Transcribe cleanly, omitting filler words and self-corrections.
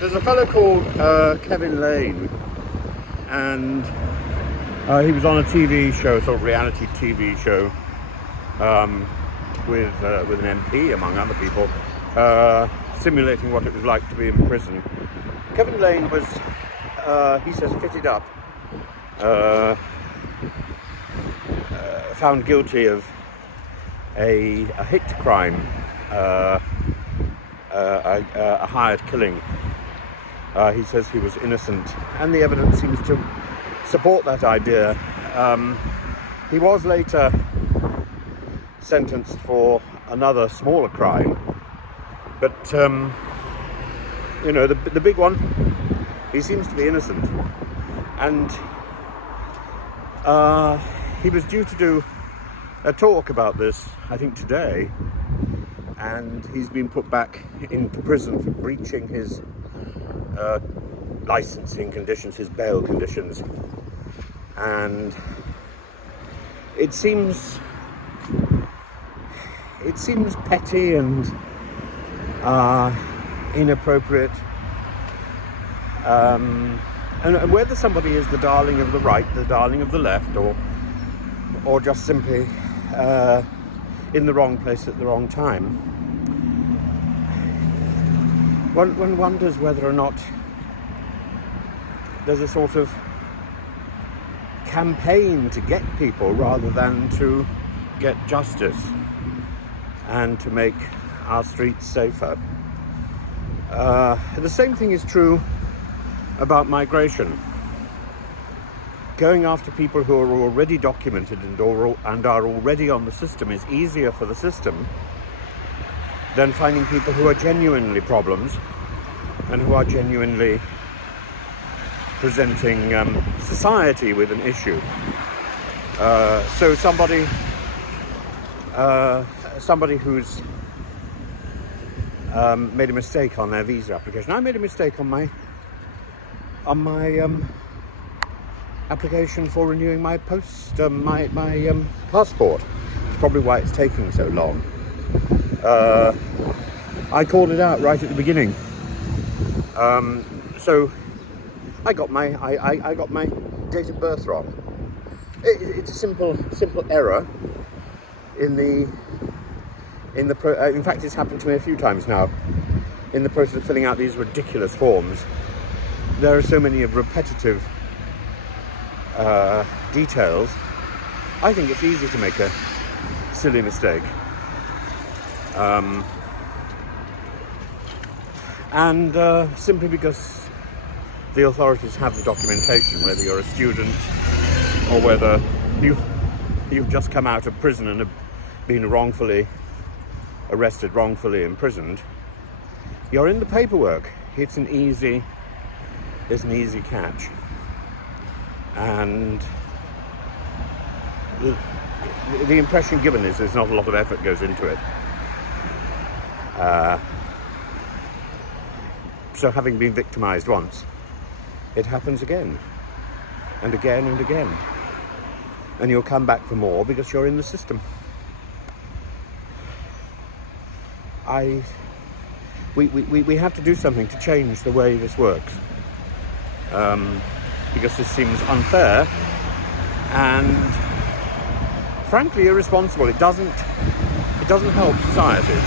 There's a fellow called Kevin Lane, and he was on a TV show, sort of reality TV show, with an MP, among other people, simulating what it was like to be in prison. Kevin Lane was, he says, fitted up, found guilty of a hate crime, a hired killing. He says he was innocent, and the evidence seems to support that idea. He was later sentenced for another smaller crime, but you know, the big one, he seems to be innocent, and he was due to do a talk about this, I think today, and he's been put back into prison for breaching his licensing conditions, his bail conditions, and it seems petty and inappropriate, and whether somebody is the darling of the right, the darling of the left, or just simply in the wrong place at the wrong time, one wonders whether or not there's a sort of campaign to get people rather than to get justice and to make our streets safer. The same thing is true about migration. Going after people who are already documented and are already on the system is easier for the system than finding people who are genuinely problems and who are genuinely presenting society with an issue. So somebody who's made a mistake on their visa application. I made a mistake on my application for renewing my passport. It's probably why it's taking so long. I called it out right at the beginning. So I got my date of birth wrong. It's a simple error in fact, it's happened to me a few times now. In the process of filling out these ridiculous forms, there are so many repetitive details. I think it's easy to make a silly mistake. And simply because the authorities have the documentation, whether you're a student or whether you've just come out of prison and have been wrongfully arrested, wrongfully imprisoned, you're in the paperwork. It's an easy catch, and the impression given is there's not a lot of effort goes into it. So having been victimized once, it happens again and again and again, and you'll come back for more because you're in the system. We have to do something to change the way this works, because this seems unfair and frankly irresponsible. It doesn't help society.